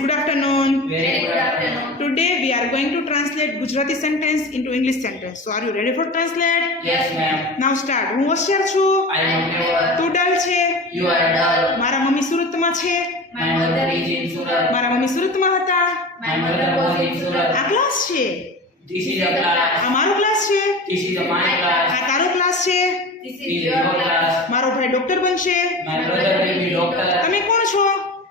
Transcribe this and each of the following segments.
good afternoon. Very good afternoon. Today we are going to translate Gujarati sentence into English sentence. So are you ready for translate? Yes, ma'am. Now start. હું હોશિયાર છું. I am clever. તું ડલ છે. You are dull. મારા mummy સુરતમાં છે. My mother is in Surat. મારા mummy સુરતમાં હતા. My mother was in Surat. આ ક્લાસ છે. This is a class. આ મારો ક્લાસ છે. This is my class. આ તારો ક્લાસ છે. This is your class. મારો ભાઈ ડોક્ટર બનશે. My brother will be doctor. તમે કોણ છો?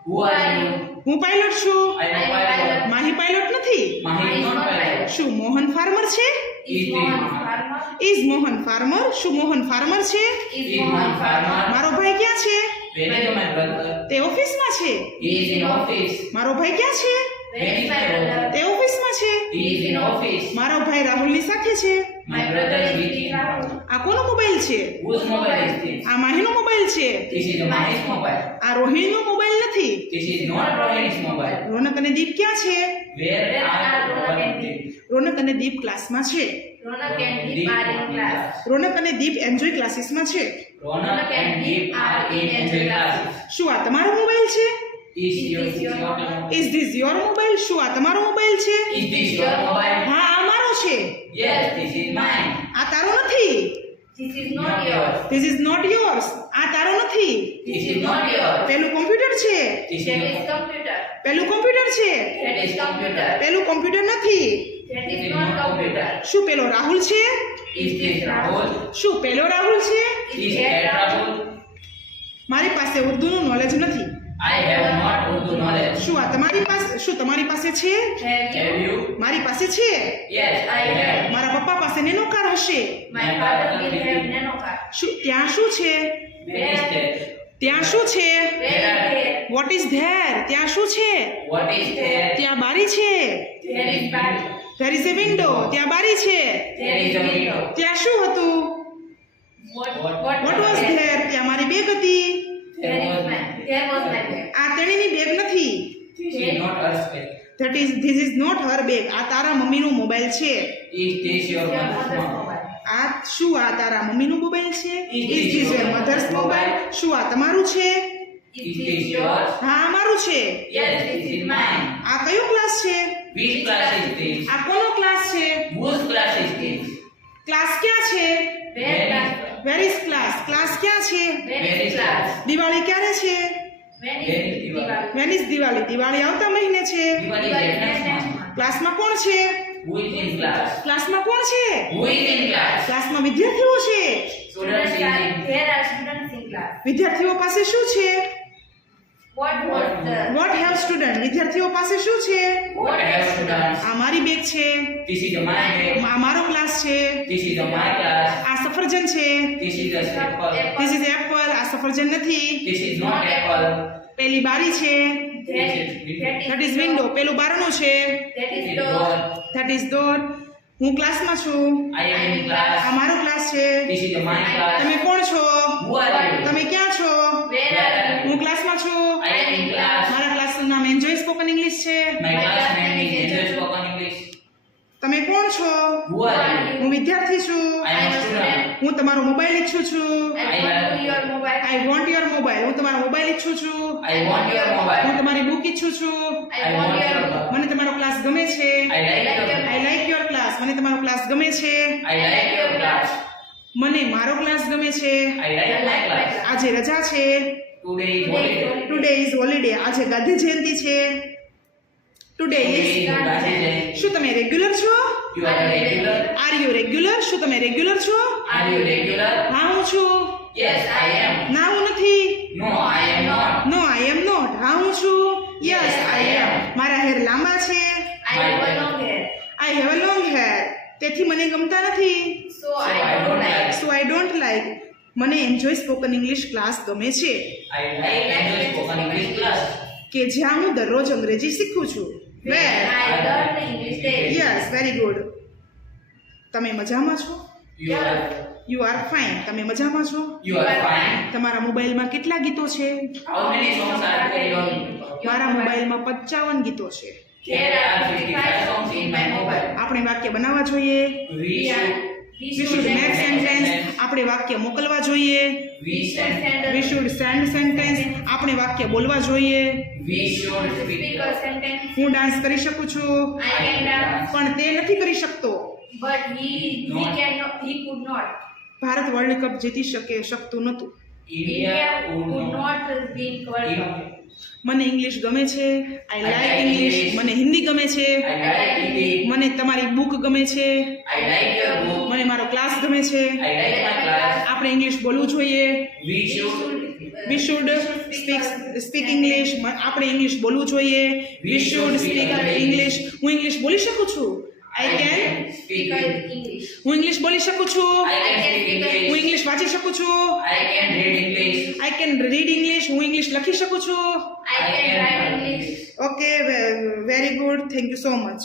Who are you? હું પાયલોટ છું. I am pilot. Mahi pilot નથી. Mahi is not pilot. શું મોહન ફાર્મર છે? Is Mohan farmer? Is Mohan farmer? શું મોહન ફાર્મર છે? Is Is Mohan farmer? મારો ભાઈ ક્યાં છે? Where is my brother? તે ઓફિસમાં છે. He is in office. મારો ભાઈ ક્યાં છે? Where is my brother? તે ઓફિસમાં છે. He is in office. મારો ભાઈ રાહુલની સાથે છે. My brother is with him. આ કોનો મોબાઈલ છે? Whose mobile is this? આ માહીનો મોબાઈલ છે. This is Mahi's mobile. આ રોહિણીનો મોબાઈલ નથી. This is not Rohin's mobile. રોનક અને દીપ ક્યાં છે? Where are Ronak and Ronak? રોનક અને દીપ ક્લાસમાં છે. Ronak and Deep are in class. રોનક અને દીપ એન્જોય ક્લાસીસમાં છે. Ronak and Deep are in enjoy classes. શું આ તમારો મોબાઈલ છે? Is your is this your mobile? શું આ તમારો મોબાઈલ છે? Is this your mobile? હા આ મારો છે. Yes, this is mine. આ તારો નથી. This is not yours. This is not yours. આ તારો નથી. This is not yours. પેલું કોમ્પ્યુટર છે. This That is is computer. પેલું કોમ્પ્યુટર છે. That is computer. પેલું કોમ્પ્યુટર નથી. That is not computer. શું પેલો રાહુલ છે? Is this Rahul? શું પેલો રાહુલ છે? Is that Rahul? મારી પાસે ઉર્દૂનું નોલેજ નથી. I have not Urdu knowledge. શું આ તમારી પાસે? શું તમારી પાસે છે? Have Have you? you? મારી પાસે છે. Yes, I have. મારા પપ્પા પાસે નેનો કાર હશે. My father will have nano car. શું ત્યાં શું છે? Where is that? ત્યાં શું છે? Where is there? What is there? ત્યાં શું છે? What is there? ત્યાં બારી છે. There is body. There is a window. ત્યાં બારી છે. There is a window. ત્યાં શું હતું? What what was there? ત્યાં મારી બેગ હતી. There was my bag. આ તેણીની બેગ નથી. This is not Earth's bag. This is not her bag. આ તારા મમ્મીનું મોબાઈલ છે. Is this your Your mother's mother's mobile? mobile. આ શું આ તારા મમ્મીનું મોબાઈલ છે? Is is this this your your mothers mother's mobile? mobile? શું આ તમારું છે? Is this yours? હા આ મારું છે. Yes, this is mine. આ કયો ક્લાસ છે? Which class is this? આ કોનો ક્લાસ છે? Whose class is this? Class ક્યાં છે? Where class? Where is class? Class ક્યાં છે? Where is class? દિવાળી ક્યારે છે? When Where is is Diwali? When is Diwali? Diwali આવતા મહિને છે. Diwali is next month. ક્લાસમાં કોણ છે? Who is in class? ક્લાસમાં કોણ છે? Who is in class? ક્લાસમાં વિદ્યાર્થીઓ છે. Students is in. There are students in class. વિદ્યાર્થીઓ પાસે શું છે? What was the? What have student? વિદ્યાર્થીઓ પાસે શું છે? What have students? આ મારી બેગ છે. This is my bag. આ મારો ક્લાસ છે. This is my class. આ સફરજન છે. This is the apple. This is Apple. આ સફરજન નથી. This is not apple. પેલી બારી છે. That is window. પેલું બારણું છે. That This is is door. door. That is door. હું ક્લાસમાં છું. I am in આ class. મારો ક્લાસ છે. This is my class. તમે કોણ છો? Who are you? તમે ક્યાં છો? Where are you? હું ક્લાસમાં છું. I am in class. મારા ક્લાસનું નામ એન્જોય સ્પોકન ઇંગ્લિશ છે. My class name is Enjoy Spoken English. તમે કોણ છો? Who are you? હું વિદ્યાર્થી છું. I am a student. હું તમારો મોબાઈલ ઈચ્છું છું. I want your mobile. I want your mobile. હું તમારો મોબાઈલ ઈચ્છું છું. I want your હું mobile. તમારી બુક ઈચ્છું છું. I want your book. મને તમારો ક્લાસ ગમે છે. I like your. I like your class. મને તમારો ક્લાસ ગમે છે. I like your class. મને મારો ક્લાસ ગમે છે. I like my class. આજે રજા છે. Today is holiday. Today is holiday. આજે ગાંધી જયંતિ છે. Today Today is. is Gandhi Day. શું તમે રેગ્યુલર છો? You are regular. Are you regular? શું તમે રેગ્યુલર છો? Are you regular? હા હું છું. Yes, I am. ના હું નથી. No, I am not. No I am not. હા હું છું. Yes Yes, I am. મારા હેર લાંબા છે. I have a long hair. I have a long hair. તેથી મને ગમતા નથી. So I don't like. So I don't like. મને એન્જોય સ્પોકન ઇંગ્લિશ ક્લાસ ગમે છે I like Enjoy Spoken English class. કે જ્યાં હું દરરોજ અંગ્રેજી શીખું છું. Where I learn English daily. Yes very good. તમે મજામાં છો? You are. You are fine. તમે મજામાં છો? You are fine. તમારા મોબાઈલમાં કેટલા ગીતો છે? How many songs are there on? મારા મોબાઈલમાં 55 ગીતો છે. There are 55 songs in my mobile. આપણે વાક્ય બનાવવા જોઈએ. We should. We should make sentence. આપણે વાક્ય મોકલવા જોઈએ. We send. We should send sentence આપણે વાક્ય બોલવા જોઈએ. We should Speak speak. a sentence. હું ડાન્સ કરી શકું છું I can dance. પણ તે નથી કરી શકતો. But he Not. cannot. He could not. Bharat world cup જીતી શકતું નહોતું. India would could not. not win World Cup. મને ઇંગ્લિશ ગમે છે. આઈ I like like English. English. મને હિન્દી ગમે છે. I like Hindi. મને તમારી બુક ગમે છે. I like your book. મને મારો ક્લાસ ગમે છે. I like my class. આપણે ઇંગ્લિશ બોલવું જોઈએ. We should. We should speak English. આપણે ઇંગ્લિશ બોલવું જોઈએ. We should speak English. હું ઇંગ્લિશ બોલી શકું છું. I can. speak English. હું ઇંગ્લિશ બોલી શકું છું. I can speak હું English. ઇંગ્લિશ વાંચી શકું છું. I can read English. I can read English. હું ઇંગ્લિશ લખી શકું છું. I can write English. Okay very good. Thank you so much.